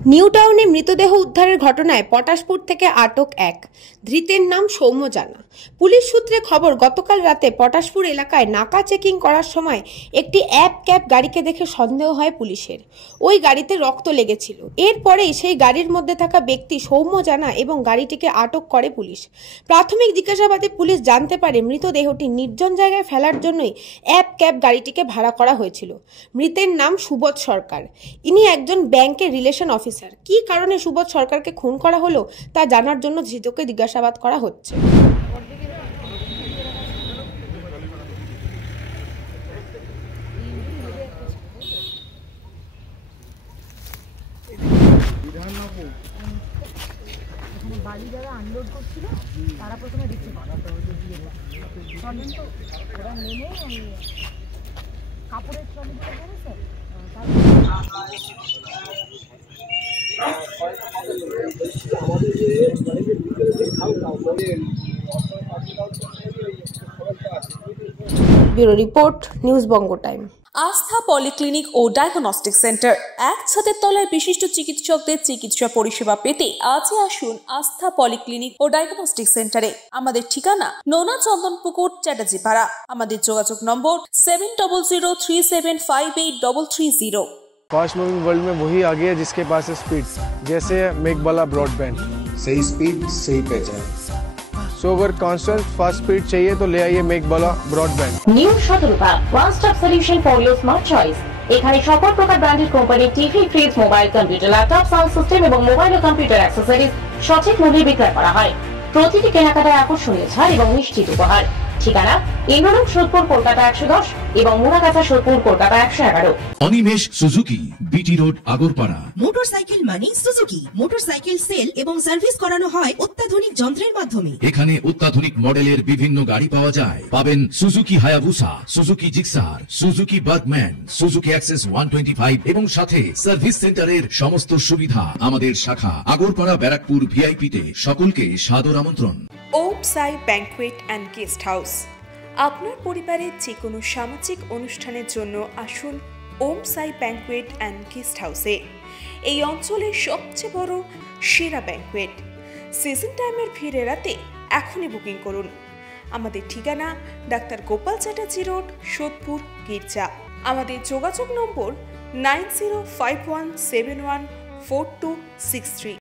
New টাউনে মৃতদেহ উদ্ধারের ঘটনায় পটাশপুর থেকে আটক এক ধৃতের নাম সৌম্য জানা। পুলিশ সূত্রে খবর, গতকাল রাতে পটাশপুর এলাকায় নাকা চেকিং করার সময় একটি অ্যাপ ক্যাব গাড়িকে দেখে সন্দেহ হয় পুলিশের। ওই গাড়িতে রক্ত লেগেছিল। এরপরেই সেই গাড়ির মধ্যে থাকা ব্যক্তি সৌম্য জানা এবং গাড়িটিকে আটক করে পুলিশ। প্রাথমিক জিজ্ঞাসাবাদে পুলিশ জানতে পারে মৃতদেহটি নির্জন জায়গায় ফেলার জন্যই অ্যাপ ক্যাব গাড়িটিকে ভাড়া করা হয়েছিল। মৃতের নাম সুবোধ সরকার। ইনি একজন ব্যাংকের রিলেশন অফিসার। কি কারণে সুবোধ সরকারকে খুন করা হলো তা জানার জন্য ধৃতকে জিজ্ঞাসাবাদ করা হচ্ছে। বালি যারা আনলোড করছিল তারা প্রথমে দেখতে ওরা নেমে কাপড়ের ট্রলিগুলো করেছে। ব্যুরো রিপোর্ট, নিউজ বঙ্গ টাইম। আস্থা পলিক্লিনিক ও ডায়াগনস্টিক সেন্টার, এক ছাদের তলায় বিশিষ্ট চিকিৎসকদের চিকিৎসা পরিষেবা পেতে আজই আসুন আস্থা পলিক্লিনিক ও ডায়াগনস্টিক সেন্টারে। আমাদের ঠিকানা নোনা চন্দনপুকুর, চ্যাটার্জিপাড়া। আমাদের যোগাযোগ নম্বর 7003758330। फास्ट मूविंग वर्ल्ड में वही आगे है जिसके पास है स्पीड, जैसे मेघबाला ब्रॉडबैंड। सही स्पीड सही पहचान। सो अगर कांस्टेंट फास्ट स्पीड चाहिए तो ले आइए मेघबाला ब्रॉडबैंड। নিউ সতর্কতা, one stop solution for your smart choice. এখানে সকল প্রকার ব্র্যান্ডেড কোম্পানির TV, fridge, mobile, computer, laptop, sound system এবং মোবাইল ও কম্পিউটার অ্যাক্সেসরিজ সঠিক মূল্যে বিক্রয় করা হয়। প্রতিটি কেনাকাটায় আকর্ষণীয় ছাড় এবং নিশ্চিত উপহার। ঠিকানা ইন্দ্রনগর, সোদপুর, কলকাতা 110 এবং Muragachha, Sodepur, Kolkata 111। Animesh Suzuki, BT road, Agarpara. Motorcycle মানে সুজুকি। মোটরসাইকেল সেল এবং সার্ভিস করানো হয় অত্যাধুনিক যন্ত্রের মাধ্যমে। এখানে অত্যাধুনিক মডেলের বিভিন্ন গাড়ি পাওয়া যায়। পাবেন Suzuki Hayabusa, Suzuki Gixxer, Suzuki Bergman, Suzuki access 125 এবং সাথে সার্ভিস সেন্টারের সমস্ত সুবিধা। আমাদের শাখা আগরপাড়া, ব্যারাকপুর ভিআইপি তে। সকলকে সাদর আমন্ত্রণ। ওম সাই ব্যাংকুয়েট অ্যান্ড গেস্ট হাউস। আপনার পরিবারের যে কোনো সামাজিক অনুষ্ঠানের জন্য আসুন ওম সাই ব্যাংকুয়েট অ্যান্ড গেস্ট হাউসে। এই অঞ্চলের সবচেয়ে বড় সেরা ব্যাংকুয়েট। সিজন টাইমের ভিড় এড়াতে এখনই বুকিং করুন। আমাদের ঠিকানা ডাক্তার গোপাল চ্যাটার্জি রোড, সোদপুর, গির্জা। আমাদের যোগাযোগ নম্বর 9051714263।